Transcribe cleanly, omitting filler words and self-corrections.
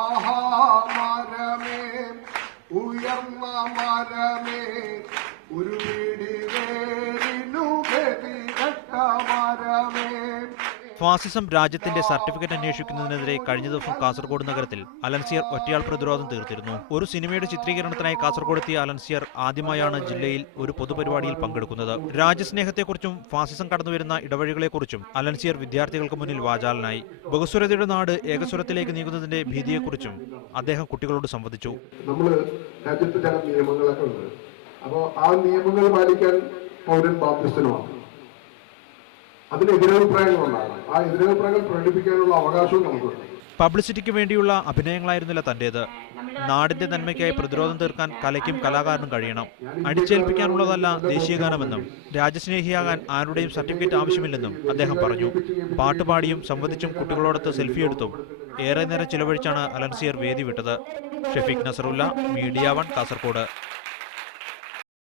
ആഹാ മരമേ ഉയർന്ന മരമേ ഒരു വീടി വേരിനു ഗതികെട്ട മരമേ. ഫാസിസം രാജ്യത്തിന്റെ സർട്ടിഫിക്കറ്റ് അന്വേഷിക്കുന്നതിനെതിരെ കഴിഞ്ഞ ദിവസം കാസർഗോഡ് നഗരത്തിൽ അലൻസിയർ ഒറ്റയാൾ പ്രതിരോധം തീർത്തിരുന്നു. ഒരു സിനിമയുടെ ചിത്രീകരണത്തിനായി കാസർഗോഡ് എത്തിയ അലൻസിയർ ആദ്യമായാണ് ജില്ലയിൽ ഒരു പൊതുപരിപാടിയിൽ പങ്കെടുക്കുന്നത്. രാജ്യസ്നേഹത്തെക്കുറിച്ചും ഫാസിസം കടന്നുവരുന്ന ഇടവഴികളെക്കുറിച്ചും അലൻസിയർ വിദ്യാർത്ഥികൾക്ക് മുന്നിൽ വാചാലനായി. ബഹുസ്വരതയുടെ നാട് ഏകസ്വരത്തിലേക്ക് നീങ്ങുന്നതിന്റെ ഭീതിയെക്കുറിച്ചും അദ്ദേഹം കുട്ടികളോട് സംവദിച്ചു. നമ്മൾ രാജ്യത്ത് ചില നിയമങ്ങളൊക്കെ ഉണ്ട്. അപ്പോൾ ആ നിയമങ്ങൾ പാലിക്കാൻ പൗരൻ ബാധ്യസ്ഥനുമാണ്. അതിന് എതിരഭിപ്രായങ്ങളുണ്ടാകണം. ആ എതിരഭിപ്രായങ്ങൾ പ്രകടിപ്പിക്കാനുള്ള അവകാശവും നമുക്കുണ്ട്. പബ്ലിസിറ്റിക്ക് വേണ്ടിയുള്ള അഭിനയങ്ങളായിരുന്നില്ല തന്റേത്. നാടിന്റെ നന്മയ്ക്കായി പ്രതിരോധം തീർക്കാൻ കലയ്ക്കും കലാകാരനും കഴിയണം. അടിച്ചേൽപ്പിക്കാനുള്ളതല്ല ദേശീയഗാനമെന്നും രാജ്യസ്നേഹിയാകാൻ ആരുടെയും സർട്ടിഫിക്കറ്റ് ആവശ്യമില്ലെന്നും അദ്ദേഹം പറഞ്ഞു. പാട്ടുപാടിയും സംവദിച്ചും കുട്ടികളോടൊത്ത് സെൽഫി എടുത്തും ഏറെ നേരം ചിലവഴിച്ചാണ് അലൻസിയർ വേദി വിട്ടത്. ഷെഫീഖ് നസറുല്ല, മീഡിയ 1, കാസർഗോഡ്.